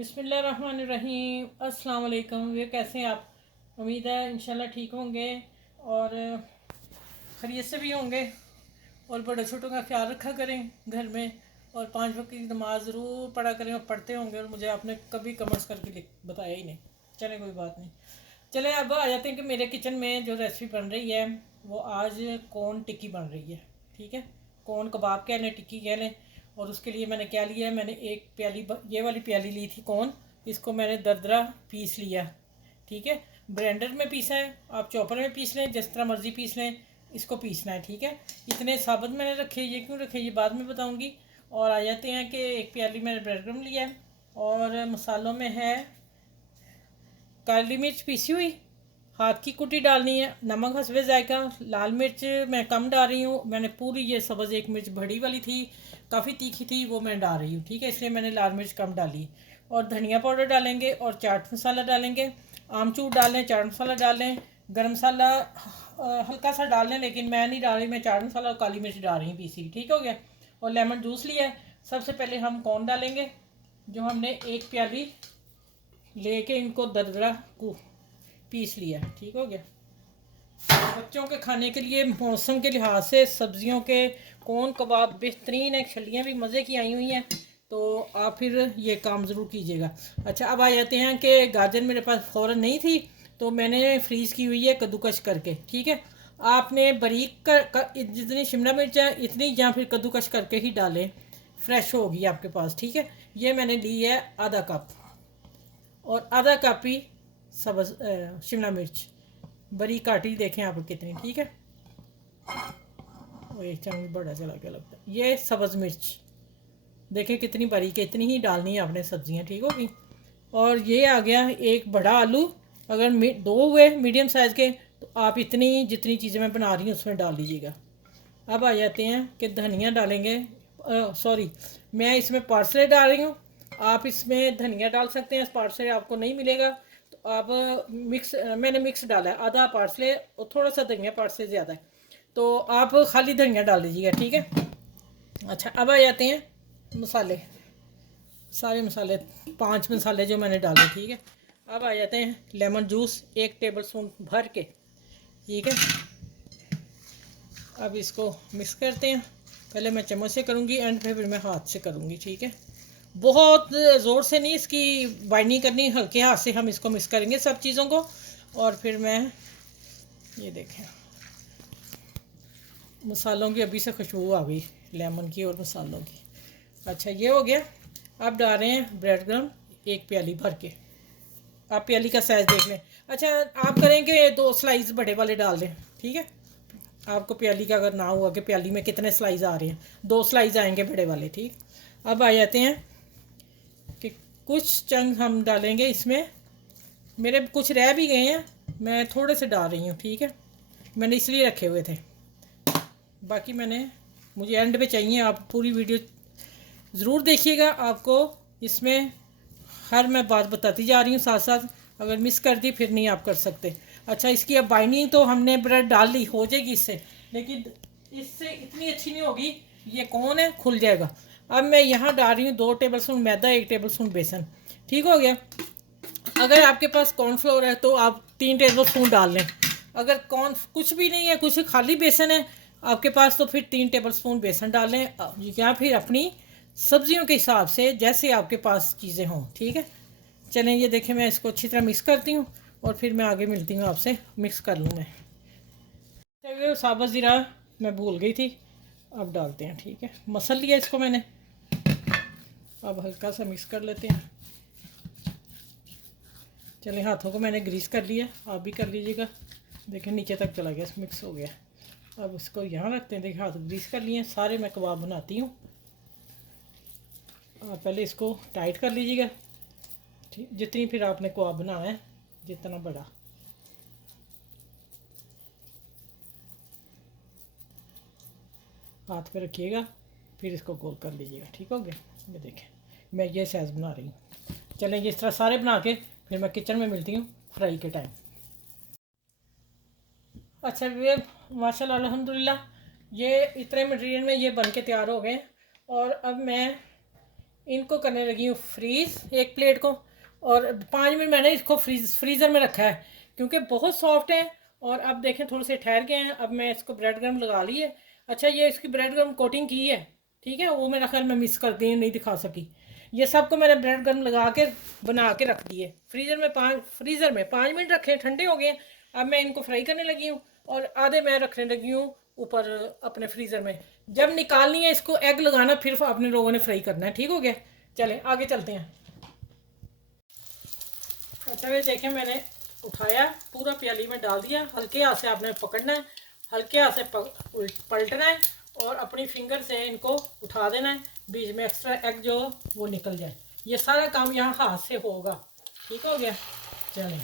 बिस्मिल्लाहिर्रहमानिर्रहीम। अस्सलाम वालेकुम। ये कैसे हैं आप? उम्मीद है इंशाल्लाह ठीक होंगे और खैरियत से भी होंगे और बड़े छोटों का ख्याल रखा करें घर में और 5 वक्त की नमाज ज़रूर पढ़ा करें और पढ़ते होंगे। और मुझे आपने कभी कमेंट्स करके बताया ही नहीं। चले कोई बात नहीं। चले अब आ जाते हैं कि मेरे किचन में जो रेसिपी बन रही है वो आज कॉर्न टिक्की बन रही है। ठीक है, कॉर्न कबाब कह लें, टिक्की कह लें। और उसके लिए मैंने क्या लिया है, मैंने एक प्याली ये वाली प्याली ली थी कॉर्न। इसको मैंने दरदरा पीस लिया। ठीक है, ब्लेंडर में पीसा है, आप चॉपर में पीस लें, जिस तरह मर्ज़ी पीस लें। इसको पीसना है। ठीक है, इतने साबुत मैंने रखे, ये क्यों रखे ये बाद में बताऊंगी। और आ जाते हैं कि एक प्याली मैंने ब्रेड क्रम लिया है और मसालों में है काली मिर्च पीसी हुई, हाथ की कुटी डालनी है, नमक हस्बे जायका, लाल मिर्च मैं कम डाल रही हूँ। मैंने पूरी ये सब्ज़ एक मिर्च बड़ी वाली थी, काफ़ी तीखी थी, वो मैं डाल रही हूँ। ठीक है, इसलिए मैंने लाल मिर्च कम डाली। और धनिया पाउडर डालेंगे और चाट मसाला डालेंगे। आमचूर डालें, चाट मसाला डालें, गरम मसाला हल्का सा डाल लें, लेकिन मैं नहीं डाल रही, मैं चाट मसाला और काली मिर्च डाल रही हूँ पीसी। ठीक हो गया। और लेमन जूस लिया है। सबसे पहले हम कॉर्न डालेंगे, जो हमने एक प्याली लेके इनको दरदरा को पीस लिया। ठीक हो गया। बच्चों के खाने के लिए मौसम के लिहाज से सब्जियों के कौन कबाब बेहतरीन है, छलियाँ भी मज़े की आई हुई हैं, तो आप फिर ये काम ज़रूर कीजिएगा। अच्छा, अब आ जाते हैं कि गाजर मेरे पास फ़ौरन नहीं थी, तो मैंने फ्रीज़ की हुई है कद्दूकश करके। ठीक है, आपने बारीक जितनी शिमला मिर्च है इतनी, या फिर कद्दूकश करके ही डालें, फ्रेश होगी आपके पास। ठीक है, ये मैंने ली है आधा कप और आधा कप ही सब्ज़ शिमला मिर्च बड़ी काटी, देखें आप कितनी। ठीक है, वो एक चम्मच बड़ा चला के लगता है। ये सब्ज़ मिर्च देखें कितनी बारीक है, इतनी ही डालनी है आपने सब्जियां। ठीक होगी। और ये आ गया एक बड़ा आलू, अगर दो हुए मीडियम साइज़ के तो आप इतनी जितनी चीज़ें मैं बना रही हूँ उसमें डाल लीजिएगा। अब आ जाते हैं कि धनिया डालेंगे, सॉरी, मैं इसमें पार्सले डाल रही हूँ। आप इसमें धनिया डाल सकते हैं, पार्सले आपको नहीं मिलेगा तो आप मिक्स, मैंने मिक्स डाला है, आधा पार्सले और थोड़ा सा धनिया, पार्सले ज़्यादा है तो आप खाली धनिया डाल दीजिएगा। ठीक है। अच्छा, अब आ जाते हैं मसाले, सारे मसाले, 5 मसाले जो मैंने डाले। ठीक है, अब आ जाते हैं लेमन जूस 1 टेबल स्पून भर के। ठीक है, अब इसको मिक्स करते हैं। पहले मैं चम्मच से करूँगी, एंड पे फिर मैं हाथ से करूँगी। ठीक है, बहुत ज़ोर से नहीं इसकी बाइंडिंग करनी, हल्के हाथ से हम इसको मिक्स करेंगे सब चीज़ों को। और फिर मैं ये देखें, मसालों की अभी से खुशबू आ गई, लेमन की और मसालों की। अच्छा, ये हो गया। अब डाल रहे हैं ब्रेड क्रम 1 प्याली भर के। आप प्याली का साइज़ देख लें। अच्छा, आप करेंगे 2 स्लाइस बड़े वाले डाल दें। ठीक है, आपको प्याली का अगर ना हुआ कि प्याली में कितने स्लाइस आ रहे हैं, 2 स्लाइस आएंगे बड़े वाले। ठीक, अब आ जाते हैं कि कुछ चंग हम डालेंगे इसमें, मेरे कुछ रह भी गए हैं, मैं थोड़े से डाल रही हूँ। ठीक है, मैंने इसलिए रखे हुए थे, बाकी मुझे एंड पे चाहिए। आप पूरी वीडियो ज़रूर देखिएगा, आपको इसमें हर मैं बात बताती जा रही हूँ साथ साथ, अगर मिस कर दी फिर नहीं आप कर सकते। अच्छा, इसकी अब बाइंडिंग तो हमने ब्रेड डाल ली, हो जाएगी इससे, लेकिन इससे इतनी अच्छी नहीं होगी, ये कौन है खुल जाएगा। अब मैं यहाँ डाल रही हूँ 2 टेबल स्पून मैदा, 1 टेबल स्पून बेसन। ठीक हो गया। अगर आपके पास कॉर्नफ्लोर है तो आप 3 टेबल स्पून डाल लें। अगर कॉर्न कुछ भी नहीं है, कुछ खाली बेसन है आपके पास, तो फिर 3 टेबल स्पून बेसन डाल लें, या फिर अपनी सब्जियों के हिसाब से जैसे आपके पास चीज़ें हों। ठीक है, चलें, ये देखें, मैं इसको अच्छी तरह मिक्स करती हूँ और फिर मैं आगे मिलती हूँ आपसे। मिक्स कर लूँ मैं साबुत ज़ीरा, मैं भूल गई थी, अब डालते हैं। ठीक है, मसल लिया इसको मैंने, अब हल्का सा मिक्स कर लेते हैं। चलिए, हाथों को मैंने ग्रीस कर लिया, आप भी कर लीजिएगा। देखिए नीचे तक चला गया, मिक्स हो गया। अब इसको यहाँ रखते हैं। देखिए हाथ ग्रीस कर लिए, सारे मैं कबाब बनाती हूँ। आप पहले इसको टाइट कर लीजिएगा, ठीक, जितनी फिर आपने कबाब बनाना है, जितना बड़ा। हाथ पे रखिएगा, फिर इसको गोल कर लीजिएगा। ठीक हो गया। ये देखें, मैं ये साइज़ बना रही हूँ। चलें, इस तरह सारे बना के फिर मैं किचन में मिलती हूँ फ्राई के टाइम। अच्छा, ये माशाल्लाह अल्हम्दुलिल्लाह, ये इतने मटेरियल में ये बन के तैयार हो गए। और अब मैं इनको करने लगी हूँ फ्रीज़ एक प्लेट को। और 5 मिनट मैंने इसको फ्रीज़र में रखा है क्योंकि बहुत सॉफ्ट है। और अब देखें थोड़े से ठहर गए हैं। अब मैं इसको ब्रेड गम लगा ली है। अच्छा, ये इसकी ब्रेड गम कोटिंग की है, ठीक है, वो मेरा ख्याल मैं मिस कर दी, नहीं दिखा सकी। ये सबको मैंने ब्रेड गम लगा के बना के रख दिए फ्रीज़र में 5 मिनट रखे, ठंडे हो गए। अब मैं इनको फ्राई करने लगी हूँ और आधे मैं रखने लगी हूँ ऊपर अपने फ्रीज़र में। जब निकालनी है इसको एग लगाना, फिर अपने लोगों ने फ्राई करना है। ठीक हो गया, चलें आगे चलते हैं। अच्छा ये देखें, मैंने उठाया, पूरा प्याली में डाल दिया। हल्के हाथ से आपने पकड़ना है, हल्के हाथ से पलटना है और अपनी फिंगर से इनको उठा देना है, बीच में एक्स्ट्रा एग जो वो निकल जाए। ये सारा काम यहाँ हाथ से होगा। ठीक हो गया, चलें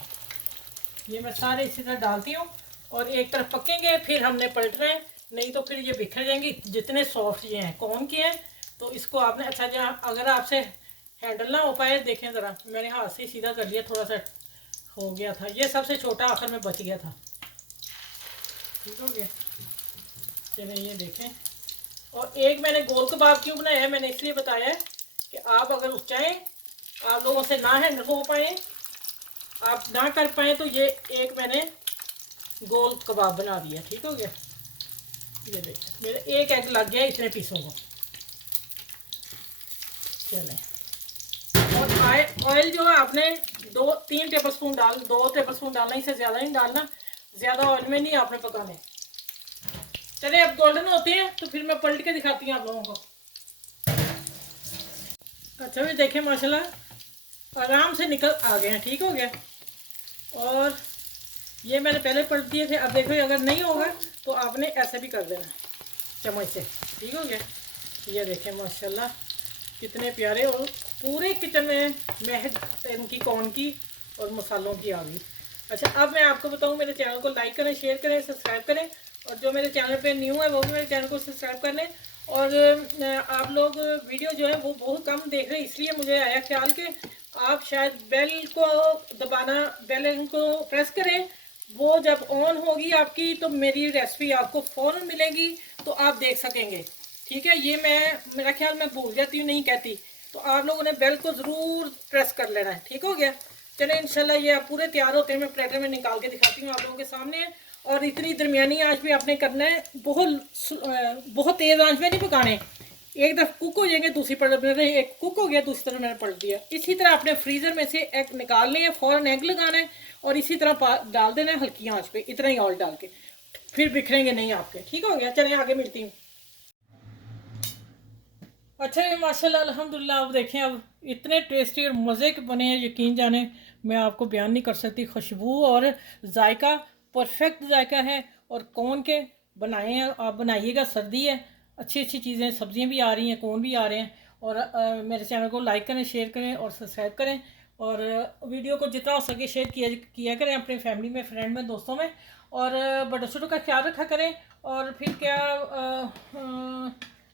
ये मैं सारे इसी तरह डालती हूँ और एक तरफ पकेंगे, फिर हमने पलटना है, नहीं तो फिर ये बिखर जाएंगी। जितने सॉफ्ट ये हैं, कौन के हैं, तो इसको आपने अच्छा जहाँ अगर आपसे हैंडल ना हो पाए, देखें ज़रा, मैंने हाथ से सीधा कर लिया, थोड़ा सा हो गया था, ये सबसे छोटा आखिर में बच गया था। ठीक हो गया, चलिए ये देखें। और एक मैंने गोल कबाब क्यों बनाया है, मैंने इसलिए बताया है कि आप अगर चाहें, आप लोगों से ना हैंडल हो पाए, आप ना कर पाए, तो ये एक मैंने गोल कबाब बना दिया। ठीक हो गया, ये देखें मेरे एक एग लग गया इतने पीसों को। चलें, और ऑयल जो है आपने 2-3 टेबल स्पून 2 टेबल स्पून डालना, इससे ज़्यादा नहीं डालना, ज़्यादा ऑयल में नहीं आपने पकाने। चलिए अब गोल्डन होते हैं तो फिर मैं पलट के दिखाती हूँ आप लोगों को। अच्छा भी देखें, माशाल्लाह आराम से निकल आ गए हैं। ठीक हो गया, और ये मैंने पहले पलट दिए थे। अब देखो अगर नहीं होगा तो आपने ऐसे भी कर देना चम्मच से। ठीक हो गया, ये देखें माशाल्लाह कितने प्यारे, और पूरे किचन में महक इनकी कॉर्न की और मसालों की आ गई। अच्छा, अब मैं आपको बताऊं, मेरे चैनल को लाइक करें, शेयर करें, सब्सक्राइब करें, और जो मेरे चैनल पे न्यू है वो भी मेरे चैनल को सब्सक्राइब कर लें। और आप लोग वीडियो जो है वो बहुत कम देख रहे हैं, इसलिए मुझे आया ख्याल कि आप शायद बेल को दबाना, बेल को प्रेस करें, वो जब ऑन होगी आपकी तो मेरी रेसिपी आपको फ़ौरन मिलेगी, तो आप देख सकेंगे। ठीक है, ये मेरा ख्याल मैं भूल जाती हूँ, नहीं कहती, तो आप लोगों ने बेल को ज़रूर प्रेस कर लेना है। ठीक हो गया, चले इंशाल्लाह ये आप पूरे तैयार होते हैं, मैं प्लेटर में निकाल के दिखाती हूँ आप लोगों के सामने। और इतनी दरमियानी आंच पे आपने करना है, बहुत तेज़ आंच में नहीं पकाने। एक दफ़ा कुक हो जाएंगे, दूसरी पलट मैंने एक कुक हो गया, दूसरी तरफ मैंने पलट दिया। इसी तरह आपने फ्रीज़र में से एग निकालने हैं, फ़ौरन एग लगाना है और इसी तरह डाल देना है हल्की आंच पे, इतना ही ऑयल डाल के, फिर बिखरेंगे नहीं आपके। ठीक हो गया, चलें आगे मिलती हूँ। अच्छा ये माशाल्लाह अल्हम्दुलिल्लाह, अब देखें अब इतने टेस्टी और मज़े के बने हैं, यकीन जाने मैं आपको बयान नहीं कर सकती। खुशबू और जायका परफेक्ट जायका है। और कौन के बनाए हैं, आप बनाइएगा, सर्दी है, अच्छी अच्छी चीज़ें, सब्जियां भी आ रही हैं, कौन भी आ रहे हैं। और मेरे चैनल को लाइक करें, शेयर करें और सब्सक्राइब करें। और वीडियो को जितना हो सके शेयर किया करें अपनी फैमिली में, फ्रेंड में, दोस्तों में। और बड़ों छोटों का ख्याल रखा करें। और फिर क्या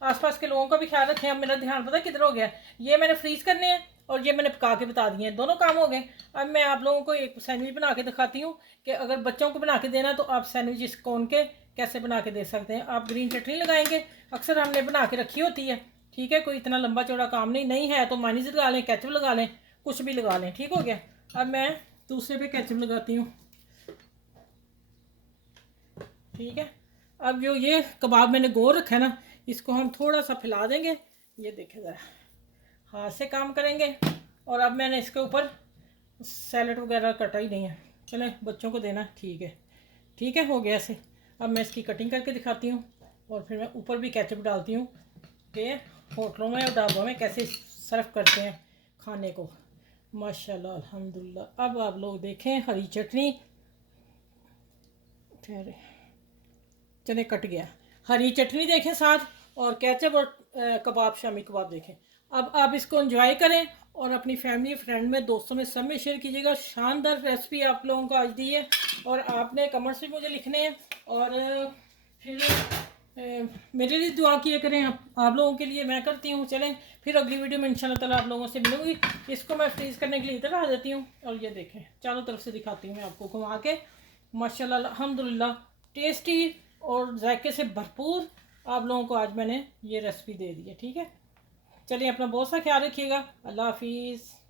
आसपास के लोगों का भी ख्याल रखें। अब मेरा ध्यान पता किधर हो गया, ये मैंने फ्रीज़ करने हैं और ये मैंने पका के बता दिए हैं, दोनों काम हो गए। अब मैं आप लोगों को एक सैंडविच बना के दिखाती हूँ कि अगर बच्चों को बना के देना तो आप सैंडविच इस कौन के कैसे बना के दे सकते हैं। आप ग्रीन चटनी लगाएंगे, अक्सर हमने बना के रखी होती है। ठीक है, कोई इतना लंबा चौड़ा काम नहीं है तो मानीज लगा लें, केचप लगा लें, कुछ भी लगा लें। ठीक हो गया, अब मैं दूसरे पे केचप लगाती हूँ। ठीक है, अब जो ये कबाब मैंने गोल रखा है ना, इसको हम थोड़ा सा फैला देंगे। ये देखें ज़रा, हाथ से काम करेंगे। और अब मैंने इसके ऊपर सैलड वगैरह कटा ही नहीं है, चले बच्चों को देना। ठीक है, ठीक है, हो गया ऐसे। अब मैं इसकी कटिंग करके दिखाती हूँ और फिर मैं ऊपर भी केचप डालती हूँ कि होटलों में और ढाबों में कैसे सर्व करते हैं खाने को। माशाल्लाह अल्हम्दुलिल्लाह। अब आप लोग देखें, हरी चटनी, ठहरे, चने कट गया, हरी चटनी देखें साथ, और केचप और कबाब, शामी कबाब देखें। अब आप इसको एंजॉय करें और अपनी फैमिली, फ्रेंड में, दोस्तों में, सब में शेयर कीजिएगा। शानदार रेसिपी आप लोगों को आज दी है और आपने कमेंट्स भी मुझे लिखने हैं। और फिर मेरे लिए दुआ किया करें, आप लोगों के लिए मैं करती हूँ। चलें फिर अगली वीडियो में इंशाल्लाह ताला आप लोगों से मिलूंगी। इसको मैं फ्रीज़ करने के लिए इधर आ जाती हूँ और ये देखें चारों तरफ से दिखाती हूँ मैं आपको घुमा के। माशाल्लाह अल्हम्दुलिल्लाह, टेस्टी और जायके से भरपूर आप लोगों को आज मैंने ये रेसिपी दे दी है। ठीक है, चलिए अपना बहुत सा ख्याल रखिएगा। अल्लाह हाफिज़।